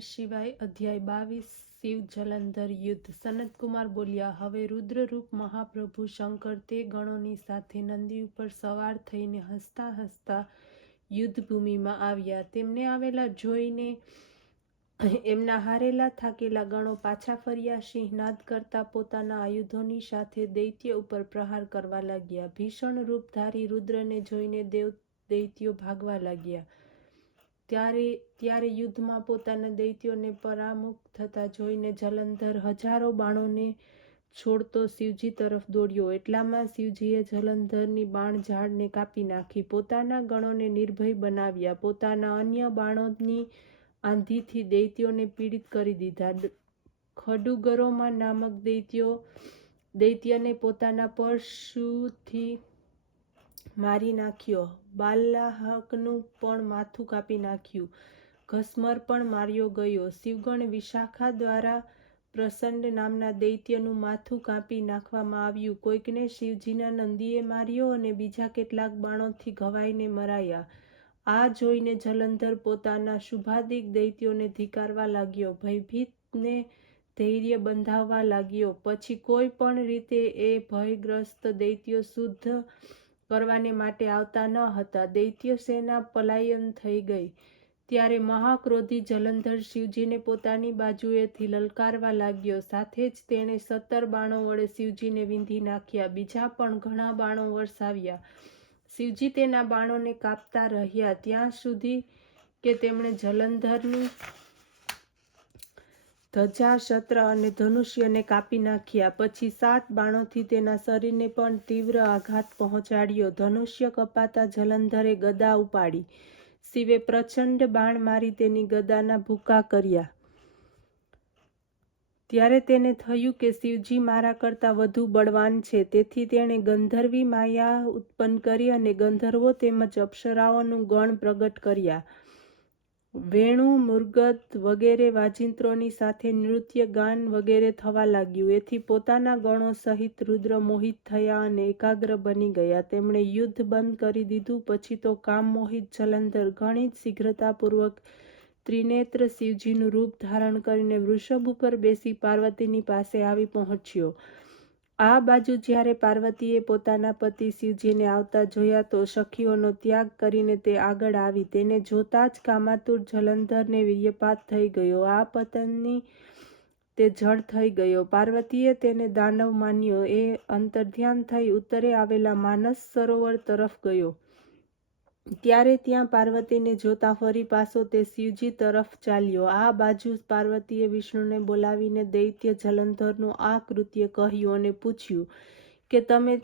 નમઃ શિવાય. અધ્યાય 22 શિવ જલંધર યુદ્ધ. સનતકુમાર બોલ્યા, હવે રુદ્રરૂપ મહાપ્રભુ શંકર તે ગણોની સાથે નંદી ઉપર સવાર થઈને હસતા હસતા યુદ્ધભૂમિમાં આવ્યા. તેમને આવેલા જોઈને એમના હારેલા થાકેલા ગણો પાછા ફર્યા. સિંહનાદ કરતા પોતાના આયુધોની સાથે દૈત્ય ઉપર પ્રહાર કરવા લાગ્યા. ભીષણ રૂપધારી રુદ્રને જોઈને દૈત્યો ભાગવા લાગ્યા. ત્યારે યુદ્ધમાં પોતાના દૈત્યોને પરામુખ થતા જોઈને જલંધર હજારો બાણોને છોડતો શિવજી તરફ દોડ્યો. એટલામાં શિવજીએ જલંધરની બાણ ઝાડને કાપી નાખી, પોતાના ગણોને નિર્ભય બનાવ્યા. પોતાના અન્ય બાણોની આંધીથી દૈત્યોને પીડિત કરી દીધા. ખડુગરોમાં નામક દૈત્યને પોતાના પરશુથી મારી નાખ્યો. બાલાહકનું પણ માથું કાપી નાખ્યું. ઘસમર પણ માર્યો ગયો. શિવગણ વિશાખા દ્વારા પ્રસંડ નામના દૈત્યનું માથું કાપી નાખવામાં આવ્યું. કોઈકને શિવજીના નંદીએ માર્યો અને બીજા કેટલાક બાણોથી ઘવાઈને મરાયા. આ જોઈને જલંધર પોતાના શુભાદિક દૈત્યોને ધિક્કારવા લાગ્યો. ભયભીતને ધૈર્ય બંધાવવા લાગ્યો. પછી કોઈ પણ રીતે એ ભયગ્રસ્ત દૈત્યો શુદ્ધ કરવાને માટે આવતા ન હતા. દૈત્ય સેના પલાયન થઈ ગઈ. ત્યારે મહાક્રોધી જલંધર શિવજીને પોતાની બાજુએથી લલકારવા લાગ્યો. સાથે જ તેણે 17 બાણો વડે શિવજીને વીંધી નાખ્યા. બીજા પણ ઘણા બાણો વરસાવ્યા. શિવજી તેના બાણોને કાપતા રહ્યા ત્યાં સુધી કે તેમણે જલંધરની ધજા, શસ્ત્ર અને ધનુષ્યને કાપી નાખ્યા. પછી 7 બાણોથી તેના શરીરને પણ તીવ્ર આઘાત પહોંચાડ્યો. ધનુષ્ય કપાતા જલંધરે ગદા ઉપાડી. શિવે પ્રચંડ બાણ મારી તેની ગદાના ભૂકા કર્યા. ત્યારે તેને થયું કે શિવજી મારા કરતાં વધુ બળવાન છે. તેથી તેણે ગંધર્વી માયા ઉત્પન્ન કરી અને ગંધર્વો તેમજ અપ્સરાઓનું ગણ પ્રગટ કર્યા. વેણુ, મુરગદ વગેરે વાજિંત્રોની સાથે નૃત્ય, ગાન વગેરે થવા લાગ્યું. એથી પોતાના ગણો સહિત રુદ્ર મોહિત થયા અને એકાગ્ર બની ગયા. તેમણે યુદ્ધ બંધ કરી દીધું. પછી તો કામમોહિત જલંધર ઘણી જ શીઘ્રતાપૂર્વક ત્રિનેત્ર શિવજીનું રૂપ ધારણ કરીને વૃષભ ઉપર બેસી પાર્વતીની પાસે આવી પહોંચ્યો. આ બાજુ જ્યારે પાર્વતીએ પોતાના પતિ શિવજીને આવતા જોયા તો સખીઓનો ત્યાગ કરીને તે આગળ આવી. તેને જોતા જ કામાતુર જલંધરને વીર્યપાત થઈ ગયો. આ પતનની તે જડ થઈ ગયો. પાર્વતીએ તેને દાનવ માન્યો. એ અંતર્ધ્યાન થઈ ઉત્તરે આવેલા માનસ સરોવર તરફ ગયો. ત્યારે ત્યાં પાર્વતીને જોતા ફરી પાછો તે શિવજી તરફ ચાલ્યો. આ બાજુ પાર્વતીએ વિષ્ણુને બોલાવીને દૈત્ય જલંધરનું આ કૃત્ય કહ્યું અને પૂછ્યું કે તમે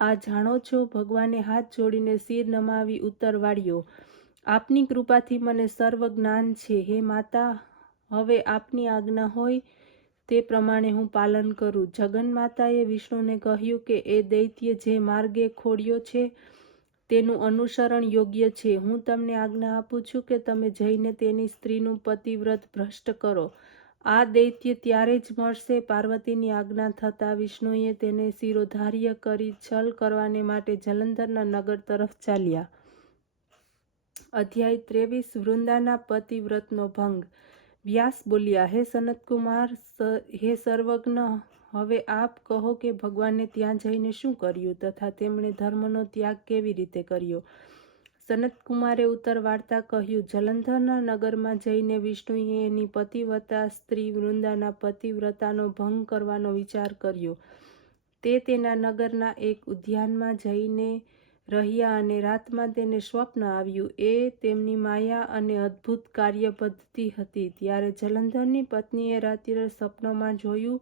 આ જાણો છો? ભગવાને હાથ જોડીને શિર નમાવી ઉત્તર વાળ્યો, આપની કૃપાથી મને સર્વ જ્ઞાન છે. હે માતા, હવે આપની આજ્ઞા હોય તે પ્રમાણે હું પાલન કરું. જગન્માતાએ વિષ્ણુને કહ્યું કે એ દૈત્ય જે માર્ગે ખોડ્યો છે તેનું અનુસરણ યોગ્ય છે. હું તમને આજ્ઞા આપું છું કે તમે જઈને તેની સ્ત્રીનું પતિવ્રત ભ્રષ્ટ કરો. આ દૈત્ય ત્યારે જ મળશે. પાર્વતીની આજ્ઞા થતાં વિષ્ણુએ તેને શિરોધાર્ય કરી છલ કરવાને માટે જલંધરના નગર તરફ ચાલ્યા. અધ્યાય 23 વૃંદાના પતિવ્રતનો ભંગ. વ્યાસ બોલ્યા, હે સનતકુમાર, હે સર્વજ્ઞ, હવે આપ કહો કે ભગવાને ત્યાં જઈને શું કર્યું તથા તેમણે ધર્મનો ત્યાગ કેવી રીતે કર્યો? સનતકુમારે ઉત્તર વાર્તા કહ્યું, જલંધરના નગરમાં જઈને વિષ્ણુએ એની પતિવ્રતા સ્ત્રી વૃંદાના પતિવ્રતાનો ભંગ કરવાનો વિચાર કર્યો. તે તેના નગરના એક ઉદ્યાનમાં જઈને રહ્યા અને રાતમાં તેને સ્વપ્ન આવ્યું. એ તેમની માયા અને અદ્ભુત કાર્યપદ્ધતિ હતી. ત્યારે જલંધરની પત્નીએ રાત્રે સ્વપ્નમાં જોયું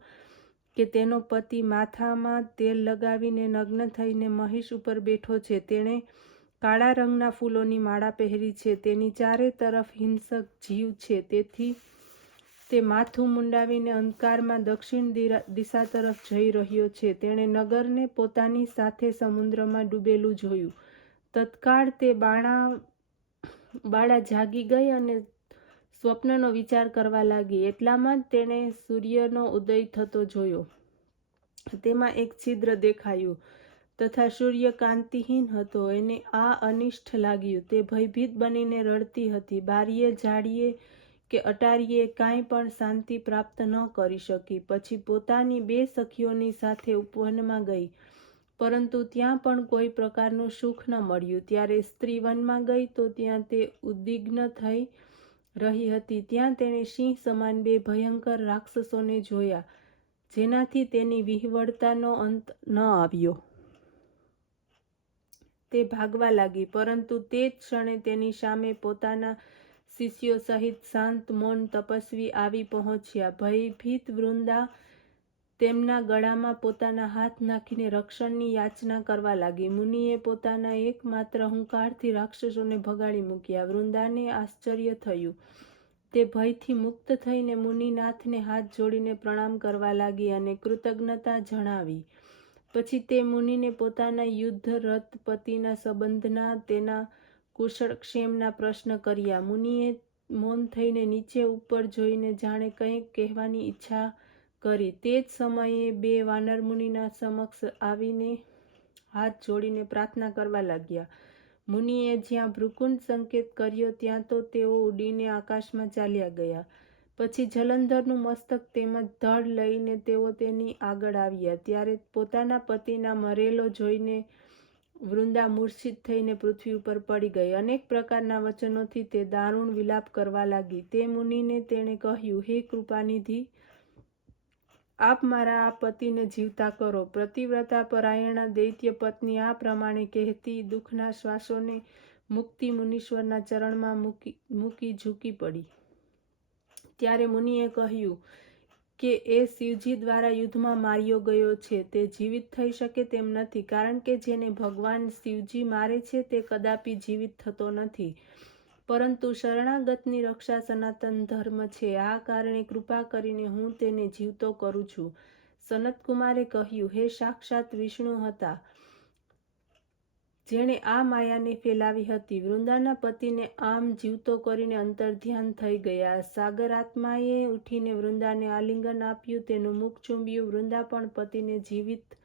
કે તેનો પતિ માથામાં તેલ લગાવીને નગ્ન થઈને મહિષ ઉપર બેઠો છે. તેણે કાળા રંગના ફૂલોની માળા પહેરી છે. તેની ચારે તરફ હિંસક જીવ છે. તેથી તે માથું મુંડાવીને અંધકારમાં દક્ષિણ દિશા તરફ જઈ રહ્યો છે. તેણે નગરને પોતાની સાથે સમુદ્રમાં ડૂબેલું જોયું. તત્કાળ તે બાળા જાગી ગઈ અને સ્વપ્નનો વિચાર કરવા લાગી. એટલામાં જ તેણે સૂર્યનો ઉદય થતો જોયો. તેમાં એક છિદ્ર દેખાયું તથા સૂર્ય કાંતિહીન હતો. એને આ અનિષ્ટ લાગ્યું. તે ભયભીત બનીને રડતી હતી. બારીએ, જાળીએ કે અટારીએ કાંઈ પણ શાંતિ પ્રાપ્ત ન કરી શકી. પછી પોતાની 2 સખીઓની સાથે ઉપવનમાં ગઈ, પરંતુ ત્યાં પણ કોઈ પ્રકારનું સુખ ન મળ્યું. ત્યારે સ્ત્રી વનમાં ગઈ તો ત્યાં તે ઉદ્વિગ્ન થઈ રહી હતી. ત્યાં તેણે સિંહ સમાન 2 ભયંકર રાક્ષસોને જોયા, જેનાથી તેની વિહવળતાનો અંત ન આવ્યો. તે ભાગવા લાગી, પરંતુ તે જ ક્ષણે તેની સામે પોતાના શિષ્યો સહિત શાંત મૌન તપસ્વી આવી પહોંચ્યા. ભયભીત વૃંદા તેમના ગળામાં પોતાના હાથ નાખીને રક્ષણની યાચના કરવા લાગી. મુનિએ પોતાના એકમાત્ર હુંકારથી રાક્ષસોને ભગાડી મૂક્યા. વૃંદાને આશ્ચર્ય થયું. તે ભયથી મુક્ત થઈને મુનિનાથને હાથ જોડીને પ્રણામ કરવા લાગી અને કૃતજ્ઞતા જણાવી. પછી તે મુનિને પોતાના યુદ્ધરત પતિના સંબંધના, તેના કુશળક્ષેમના પ્રશ્ન કર્યા. મુનિએ મૌન થઈને નીચે ઉપર જોઈને જાણે કંઈક કહેવાની ઈચ્છા કરી. તે જ સમયે 2 વાનર મુનિના સમક્ષ આવીને હાથ જોડીને પ્રાર્થના કરવા લાગ્યા. મુનિએ જ્યાં ભ્રુકુંડ સંકેત કર્યો ત્યાં તો તેઓ ઉડીને આકાશમાં ચાલ્યા ગયા. પછી જલંધરનું મસ્તક તેમજ ધડ લઈને તેઓ તેની આગળ આવ્યા. ત્યારે પોતાના પતિના મરેલો જોઈને વૃંદા મૂર્છિત થઈને પૃથ્વી ઉપર પડી ગઈ. અનેક પ્રકારના વચનોથી તે દારૂણ વિલાપ કરવા લાગી. તે મુનિને તેણે કહ્યું, હે કૃપાનિધિ, આપ મારા આ પતિને જીવતા કરો. પતિવ્રતા પરાયણા દૈત્ય પત્ની આ પ્રમાણે કહેતી દુઃખના શ્વાસોને મુક્તિ મુનીશ્વરના ચરણમાં મૂકી ઝૂકી પડી. ત્યારે મુનિએ કહ્યું કે એ શિવજી દ્વારા યુદ્ધમાં માર્યો ગયો છે. તે જીવિત થઈ શકે તેમ નથી, કારણ કે જેને ભગવાન શિવજી મારે છે તે કદાપી જીવિત થતો નથી. પરંતુ શરણાગતની રક્ષા સનાતન ધર્મ છે. આ કારણે કૃપા કરીને હું તેને જીવતો કરું છું. સનતકુમારે કહ્યું, હે સાક્ષાત વિષ્ણુ હતા, જેણે આ માયાને ફેલાવી હતી. વૃંદાના પતિને આમ જીવતો કરીને અંતર્ધ્યાન થઈ ગયા. સાગરાત્માએ ઉઠીને વૃંદાને આલિંગન આપ્યું, તેનું મુખ ચૂંબ્યું. વૃંદા પણ પતિને જીવિત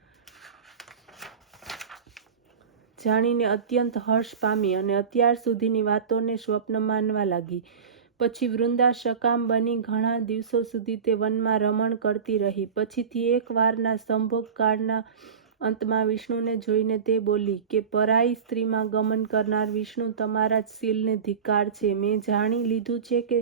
જાણીને અત્યંત હર્ષ પામી અને અત્યાર સુધીની વાતોને સ્વપ્ન માનવા લાગી. પછી વૃંદા સકામ બની ઘણા દિવસો સુધી તે વનમાં રમણ કરતી રહી. પછીથી એક વારના સંભોગકાળના અંતમાં વિષ્ણુને જોઈને તે બોલી કે પરાઈ સ્ત્રીમાં ગમન કરનાર વિષ્ણુ, તમારા જ શીલને ધિક્કાર છે. મેં જાણી લીધું છે કે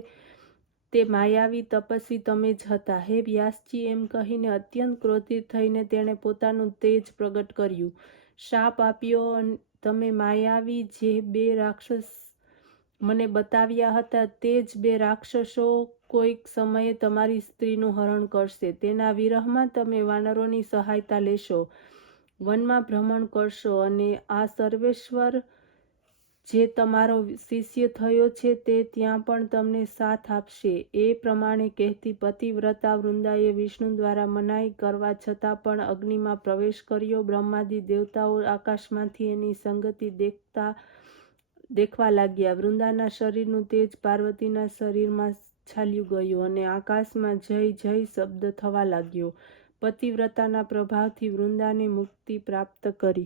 તે માયાવી તપસ્વી તમે જ હતા. હે વ્યાસજી, એમ કહીને અત્યંત ક્રોધિત થઈને તેણે પોતાનું તેજ પ્રગટ કર્યું. શાપ આપ્યો, તમે માયાવી જે 2 રાક્ષસ મને બતાવ્યા હતા, તે જ 2 રાક્ષસો કોઈક સમયે તમારી સ્ત્રીનું હરણ કરશે. તેના વિરહમાં તમે વાનરોની સહાયતા લેશો, વનમાં ભ્રમણ કરશો અને આ સર્વેશ્વર જે તમારો શિષ્ય થયો છે તે ત્યાં પણ તમને સાથ આપશે. એ પ્રમાણે કહેતી પતિવ્રતા વૃંદાએ વિષ્ણુ દ્વારા મનાઈ કરવા છતાં પણ અગ્નિમાં પ્રવેશ કર્યો. બ્રહ્માદિ દેવતાઓ આકાશમાંથી એની સંગતિ દેખવા લાગ્યા. વૃંદાના શરીરનું તેજ પાર્વતીના શરીરમાં છાલ્યું ગયું અને આકાશમાં જય જય શબ્દ થવા લાગ્યો. પતિવ્રતાના પ્રભાવથી વૃંદાને મુક્તિ પ્રાપ્ત કરી.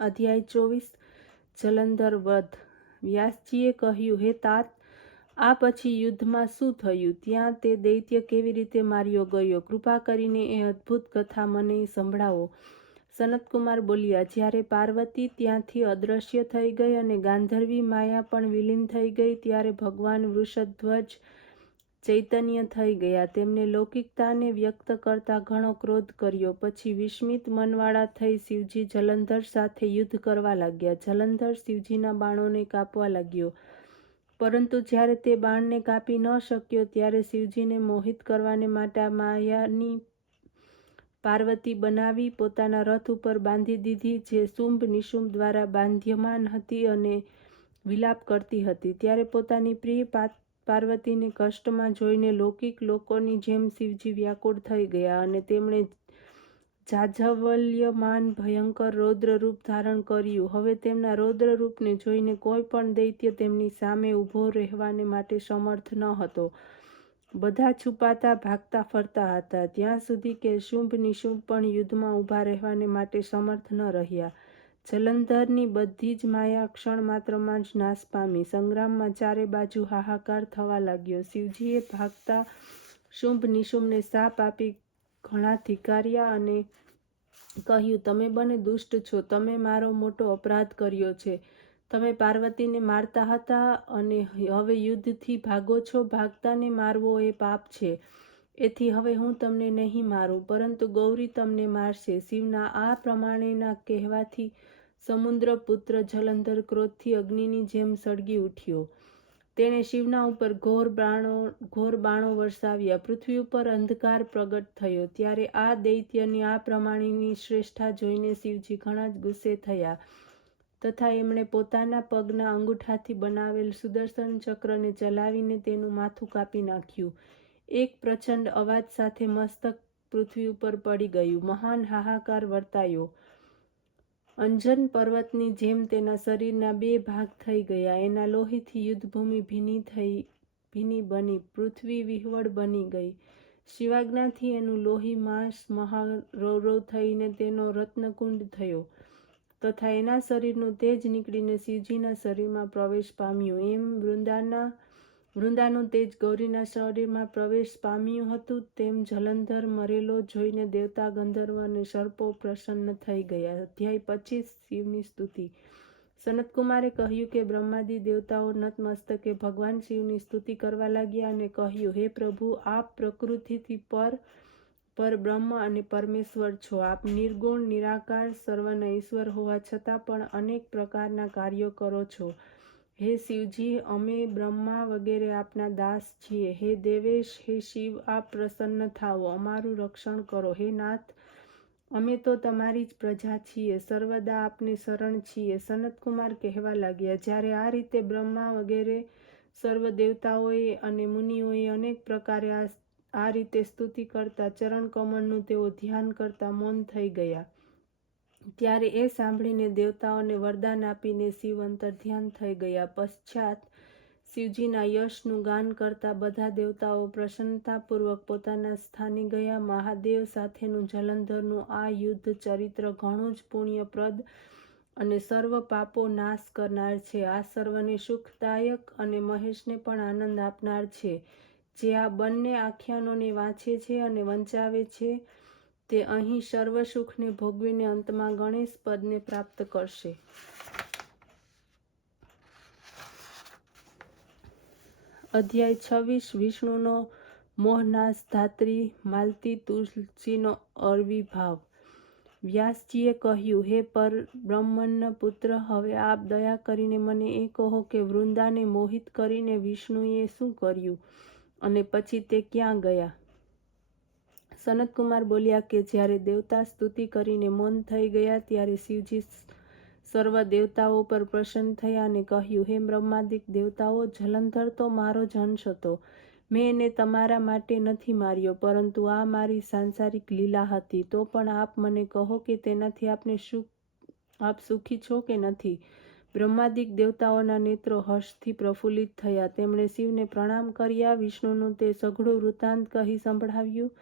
અધ્યાય 24 જલંધર વધ. વ્યાસજીએ કહ્યું, હે તાત, આ પછી યુદ્ધમાં શું થયું? ત્યાં તે દૈત્ય કેવી રીતે માર્યો ગયો? કૃપા કરીને એ અદ્ભુત કથા મને સંભળાવો. સનતકુમાર બોલ્યા, જ્યારે પાર્વતી ત્યાંથી અદૃશ્ય થઈ ગઈ અને ગાંધર્વી માયા પણ વિલીન થઈ ગઈ, ત્યારે ભગવાન વૃષધ્વજ ચૈતન્ય થઈ ગયા. તેમને લૌકિકતાને વ્યક્ત કરતા ઘણો ક્રોધ કર્યો. પછી વિસ્મિત મનવાળા થઈ શિવજી જલંધર સાથે યુદ્ધ કરવા લાગ્યા. જલંધર શિવજીના બાણોને કાપવા લાગ્યો, પરંતુ જ્યારે તે બાણને કાપી ન શક્યો ત્યારે શિવજીને મોહિત કરવાને માટે માયાની પાર્વતી બનાવી પોતાના રથ ઉપર બાંધી દીધી, જે શુંભ નિશુંભ દ્વારા બાંધ્યમાન હતી અને વિલાપ કરતી હતી. ત્યારે પોતાની પ્રિય પાર્વતીને કષ્ટમાં જોઈને લૌકિક લોકોની જેમ શિવજી વ્યાકુળ થઈ ગયા અને તેમણે જાજવલ્યમાન ભયંકર રૌદ્ર રૂપ ધારણ કર્યું. હવે તેમના રૌદ્ર રૂપને જોઈને કોઈ પણ દૈત્ય તેમની સામે ઊભો રહેવાને માટે સમર્થ ન હતો. બધા છુપાતા ભાગતા ફરતા હતા, ત્યાં સુધી કે શુંભ નિશુંભ પણ યુદ્ધમાં ઊભા રહેવાને માટે સમર્થ ન રહ્યા. જલંધરની બધી જ માયા ક્ષણ માત્રમાં જ નાશ પામી. સંગ્રામમાં ચારે બાજુ હાહાકાર થવા લાગ્યો. શિવજીએ ભાગતા શુંભ નિશુંભને શાપ આપી ઘણા ધિક્કાર્યા અને કહ્યું, તમે બંને દુષ્ટ છો. તમે મારો મોટો અપરાધ કર્યો છે. તમે પાર્વતીને મારતા હતા અને હવે યુદ્ધથી ભાગો છો. ભાગતાને મારવો એ પાપ છે. એથી હવે હું તમને નહીં મારું, પરંતુ ગૌરી તમને મારશે. શિવના આ પ્રમાણેના કહેવાથી સમુદ્ર પુત્ર જલંધર ક્રોધથી અગ્નિની જેમ સળગી ઉઠ્યો. તેણે શિવના ઉપર ઘોર બાણો વરસાવ્યા. પૃથ્વી ઉપર અંધકાર પ્રગટ થયો. ત્યારે આ દૈત્યની આ પ્રમાણેની શ્રેષ્ઠતા જોઈને શિવજી ઘણા જ ગુસ્સે થયા તથા એમણે પોતાના પગના અંગૂઠાથી બનાવેલ સુદર્શન ચક્રને ચલાવીને તેનું માથું કાપી નાખ્યું. એક પ્રચંડ અવાજ સાથે મસ્તક પૃથ્વી ઉપર પડી ગયું. મહાન હાહાકાર વર્તાયો. અંજન પર્વતની જેમ તેના શરીરના 2 ભાગ થઈ ગયા. એના લોહીથી યુદ્ધભૂમિ ભીની બની, પૃથ્વી વિહવળ બની ગઈ. શિવાજ્ઞાથી એનું લોહી માંસ મહારૌરવ થઈને તેનો રત્નકુંડ થયો તથા એના શરીરનું તેજ નીકળીને શિવજીના શરીરમાં પ્રવેશ પામ્યું. એમ વૃંદાનું તેજ ગૌરીના શરીરમાં પ્રવેશ પામ્યું હતું, તેમ જલંધર મરેલો જોઈને દેવતા, ગંધર્વ અને સર્પો પ્રસન્ન થઈ ગયા. અધ્યાય 25 શિવની સ્તુતિ. સનતકુમારે કહ્યું કે બ્રહ્માદિ દેવતાઓ નતમસ્તકે ભગવાન શિવની સ્તુતિ કરવા લાગ્યા અને કહ્યું, હે પ્રભુ, આપ પ્રકૃતિથી પર બ્રહ્મ અને પરમેશ્વર છો. આપ નિર્ગુણ નિરાકાર સર્વના ઈશ્વર હોવા છતાં પણ અનેક પ્રકારના કાર્યો કરો છો. હે શિવજી, અમે બ્રહ્મા વગેરે આપના દાસ છીએ. હે દેવેશ, હે શિવ, આપ પ્રસન્ન થાઓ, અમારું રક્ષણ કરો. હે નાથ, અમે તો તમારી જ પ્રજા છીએ, સર્વદા આપને શરણ છીએ. સનતકુમાર કહેવા લાગ્યા, જ્યારે આ રીતે બ્રહ્મા વગેરે સર્વ દેવતાઓએ અને મુનિઓએ અનેક પ્રકારે આ રીતે સ્તુતિ કરતા ચરણ કમળનું તેઓ ધ્યાન કરતા મૌન થઈ ગયા. ત્યારે એ સાંભળીને દેવતાઓને વરદાન આપીને શિવ અંતર્ધ્યાન થઈ ગયા. પશ્ચાત શિવજીના યશનું ગાન કરતા બધા દેવતાઓ પ્રસન્નતાપૂર્વક પોતાના સ્થાને ગયા. મહાદેવ સાથેનું જલંધરનું આ યુદ્ધ ચરિત્ર ઘણું જ પુણ્યપ્રદ અને સર્વ પાપો નાશ કરનાર છે. આ સર્વને સુખદાયક અને મહેશને પણ આનંદ આપનાર છે. જે આ બંને આખ્યાનોને વાંચે છે અને વંચાવે છે તે અહીં સર્વ સુખને ભોગવીને અંતમાં ગણેશ પદને પ્રાપ્ત કરશે. અધ્યાય 26 વિષ્ણુનો મોહનાશ. ધાત્રી માલતી તુલસીનો આવિર્ભાવ. વ્યાસજીએ કહ્યું, હે પરબ્રહ્મન પુત્ર, હવે આપ દયા કરીને મને એ કહો કે વૃંદાને મોહિત કરીને વિષ્ણુએ શું કર્યું અને પછી તે ક્યાં ગયા? સનતકુમાર બોલ્યા કે જ્યારે દેવતા સ્તુતિ કરીને મૌન થઈ ગયા ત્યારે શિવજી સર્વ દેવતાઓ પર પ્રસન્ન થયા અને કહ્યું, હે બ્રહ્માદિક દેવતાઓ, જલંધર તો મારો જ અંશ હતો. મેં એને તમારા માટે નથી માર્યો, પરંતુ આ મારી સાંસારિક લીલા હતી. તો પણ આપ મને કહો કે તેનાથી આપ સુખી છો કે નથી? બ્રહ્માદિક દેવતાઓના નેત્રો હર્ષથી પ્રફુલ્લિત થયા. તેમણે શિવને પ્રણામ કર્યા. વિષ્ણુનું તે સઘળું વૃત્તાંત કહી સંભળાવ્યું,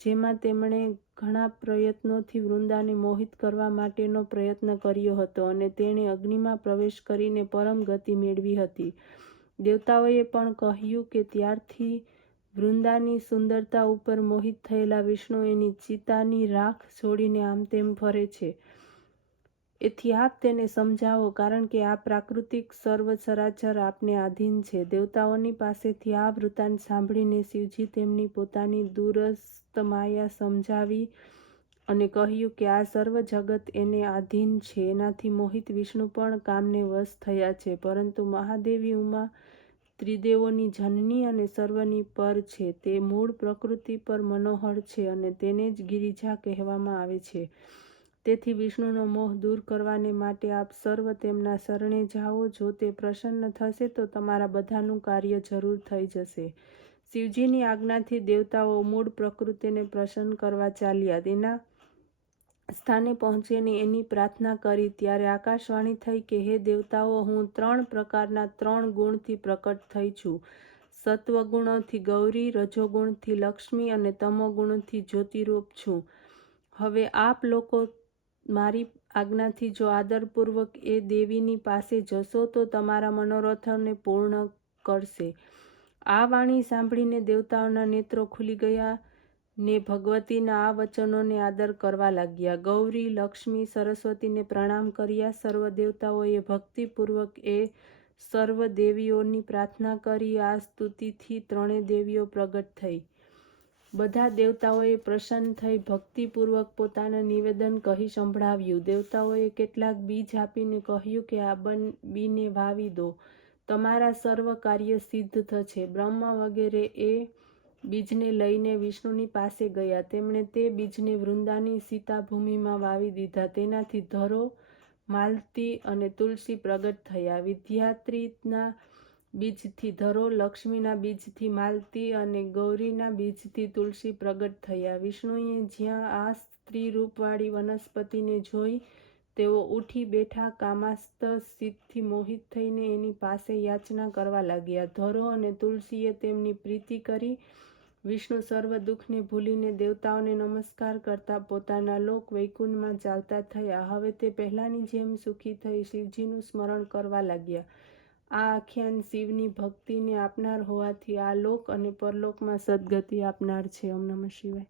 જેમાં તેમણે ઘણા પ્રયત્નોથી વૃંદાને મોહિત કરવા માટેનો પ્રયત્ન કર્યો હતો અને તેણે અગ્નિમાં પ્રવેશ કરીને પરમ ગતિ મેળવી હતી. દેવતાઓએ પણ કહ્યું કે ત્યારથી વૃંદાની સુંદરતા ઉપર મોહિત થયેલા વિષ્ણુ એની ચિતાની રાખ છોડીને આમ તેમ ફરે છે. એથી આપ તેને સમજાવો, કારણ કે આ પ્રાકૃતિક સર્વ ચરાચર આપને આધીન છે. દેવતાઓની પાસેથી આ વૃત્તાંત સાંભળીને શિવજી તેમની પોતાની દૂરસ્થ માયા સમજાવી અને કહ્યું કે આ સર્વ જગત એને આધીન છે. એનાથી મોહિત વિષ્ણુ પણ કામને વશ થયા છે, પરંતુ મહાદેવી ઉમા ત્રિદેવોની જનની અને સર્વની પર છે. તે મૂળ પ્રકૃતિ પર મનોહર છે અને તેને જ ગિરિજા કહેવામાં આવે છે. તેથી વિષ્ણુનો મોહ દૂર કરવાને માટે આપ સર્વ તેમના શરણે જાઓ. જો તે પ્રસન્ન થશે તો તમારા બધાનું કાર્ય જરૂર થઈ જશે. શિવજીની આજ્ઞાથી દેવતાઓ મૂળ પ્રકૃતિને પ્રસન્ન કરવા ચાલ્યા. તેના સ્થાને પહોંચીને એની પ્રાર્થના કરી. ત્યારે આકાશવાણી થઈ કે હે દેવતાઓ, હું 3 પ્રકારના 3 ગુણથી પ્રકટ થઈ છું. સત્વગુણથી ગૌરી, રજોગુણથી લક્ષ્મી અને તમોગુણથી જ્યોતિરૂપ છું. હવે આપ લોકો મારી આજ્ઞાથી જો આદરપૂર્વક એ દેવીની પાસે જશો તો તમારા મનોરથોને પૂર્ણ કરશે. આ વાણી સાંભળીને દેવતાઓના નેત્રો ખુલી ગયા ને ભગવતીના આ વચનોને આદર કરવા લાગ્યા. ગૌરી, લક્ષ્મી, સરસ્વતીને પ્રણામ કર્યા. સર્વ દેવતાઓએ ભક્તિપૂર્વક એ સર્વ દેવીઓની પ્રાર્થના કરી. આ સ્તુતિથી ત્રણેય દેવીઓ પ્રગટ થઈ. બધા દેવતાઓએ પ્રસન્ન થઈ ભક્તિપૂર્વક પોતાના નિવેદન કહી સંભળાવ્યું. દેવતાઓએ કેટલાક બીજ આપીને કહ્યું કે આ બીને વાવી દો, તમારા સર્વ કાર્ય સિદ્ધ થશે. બ્રહ્મા વગેરે એ બીજને લઈને વિષ્ણુની પાસે ગયા. તેમણે તે બીજને વૃંદાની સીતાભૂમિમાં વાવી દીધા. તેનાથી ધરો, માલતી અને તુલસી પ્રગટ થયા. વિદ્યાત્રીના બીજથી ધરો, લક્ષ્મીના બીજથી માલતી અને ગૌરીના બીજથી તુલસી પ્રગટ થયા. વિષ્ણુએ જ્યાં આ સ્ત્રી રૂપવાળી વનસ્પતિને જોઈ તેઓ ઉઠી બેઠા કામાસ્ત સિદ્ધથી મોહિત થઈને એની પાસે યાચના કરવા લાગ્યા. ધરો અને તુલસીએ તેમની પ્રીતિ કરી. વિષ્ણુ સર્વ દુઃખને ભૂલીને દેવતાઓને નમસ્કાર કરતા પોતાના લોક વૈકુંઠમાં ચાલતા થયા. હવે તે પહેલાંની જેમ સુખી થઈ શિવજીનું સ્મરણ કરવા લાગ્યા. આ આખ્યાન શિવની ભક્તિને આપનાર હોવાથી આ લોક અને પરલોકમાં સદગતિ આપનાર છે. ઓમ નમઃ શિવાય.